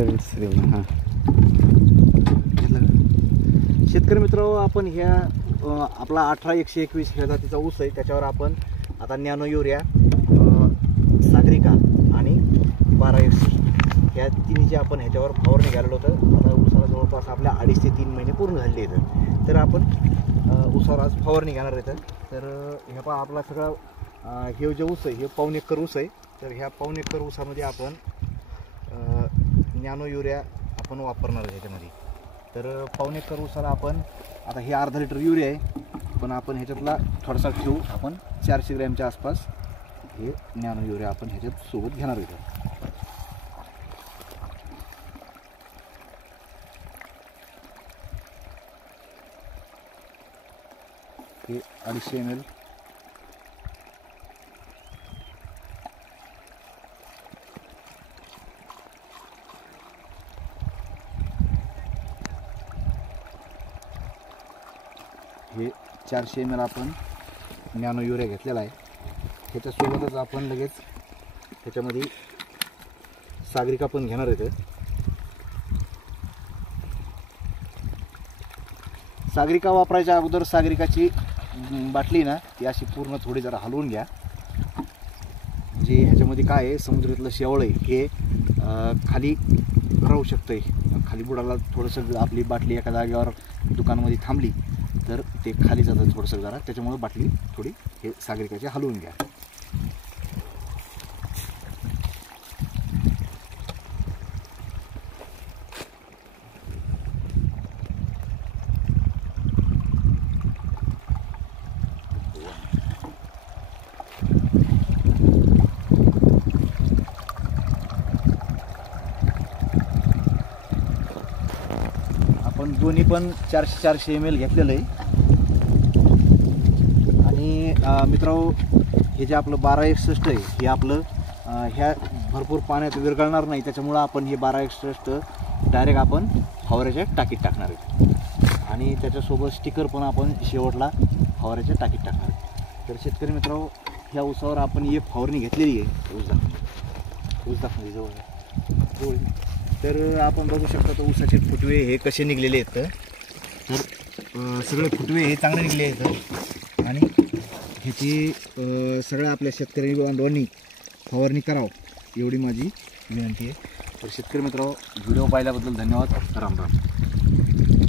हां शेतकरी मित्रांनो, आपण ह्या आपला 18-121 ह्या जातीचा ऊस आहे, त्याच्यावर आपण आता नॅनो युरिया, सागरिका आणि 1261 ह्या तिन्हीचे आपण ह्याच्यावर फवारणी घालवलं होतं. आता ऊसाला जवळपास आपल्या 2.5 ते 3 महिने पूर्ण झाले आहेत. तर आपण ऊसावर आज फवारणी घेणार आहेत. तर ह्या पहा आपला सगळा हे जे ऊस आहे हे 1.25 एकर ऊस आहे. तर ह्या 1.25 एकर ऊसामध्ये आपण नॅनो युरिया आपण वापरणार आहे ह्याच्यामध्ये. तर 1.25 एकर ऊसाला आपण आता हे अर्धा लिटर युरिया आहे, पण आपण ह्याच्यातला थोडासा ठेवू. आपण 400 ग्रॅमच्या आसपास हे नॅनो युरिया आपण ह्याच्यात सोबत घेणार आहे. हे 250 ml. हे 400 ml आपण नॅनो युरिया घेतलेला आहे. ह्याच्यासोबतच आपण लगेच ह्याच्यामध्ये सागरिका पण घेणार आहे. सागरिका वापरायच्या अगोदर सागरिकाची बाटली ना ती अशी पूर्ण थोडी जरा हलवून घ्या. जे ह्याच्यामध्ये काय आहे, समुद्रातलं शेवाळ आहे हे खाली राहू शकतं. खाली बुडाला थोडंसं आपली बाटली एका जागेवर दुकानामध्ये थांबली तर ते खाली जातं थोडंसं जरा, त्याच्यामुळे बाटली थोडी हे सागरिकाची हलवून घ्या. आपण दोन्ही पण 400 ml घेतलेलं आहे. आणि मित्रांनो, हे जे आपलं 1261 आहे हे आपलं ह्या भरपूर पाण्यात विरघळणार नाही, त्याच्यामुळं आपण हे 1261 डायरेक्ट आपण फवाऱ्याच्या टाकीत टाकणार आहे. आणि त्याच्यासोबत स्टिकर पण आपण शेवटला फवाऱ्याच्या टाकीत टाकणार आहे. तर शेतकरी मित्रांनो, ह्या ऊसावर आपण एक फवारणी घेतलेली आहे. ऊस दाखवली जवळ. तर आपण बघू शकता तर ऊसाचे फुटवे हे कसे निघलेले आहेत. तर सगळे फुटवे हे चांगले निघले आहेत आणि ह्याची सगळ्या आपल्या शेतकरी बांधवांनी फवारणी करावं एवढी माझी विनंती आहे. तर शेतकरी मित्रांनो, व्हिडिओ पाहिल्याबद्दल धन्यवाद. राम राम.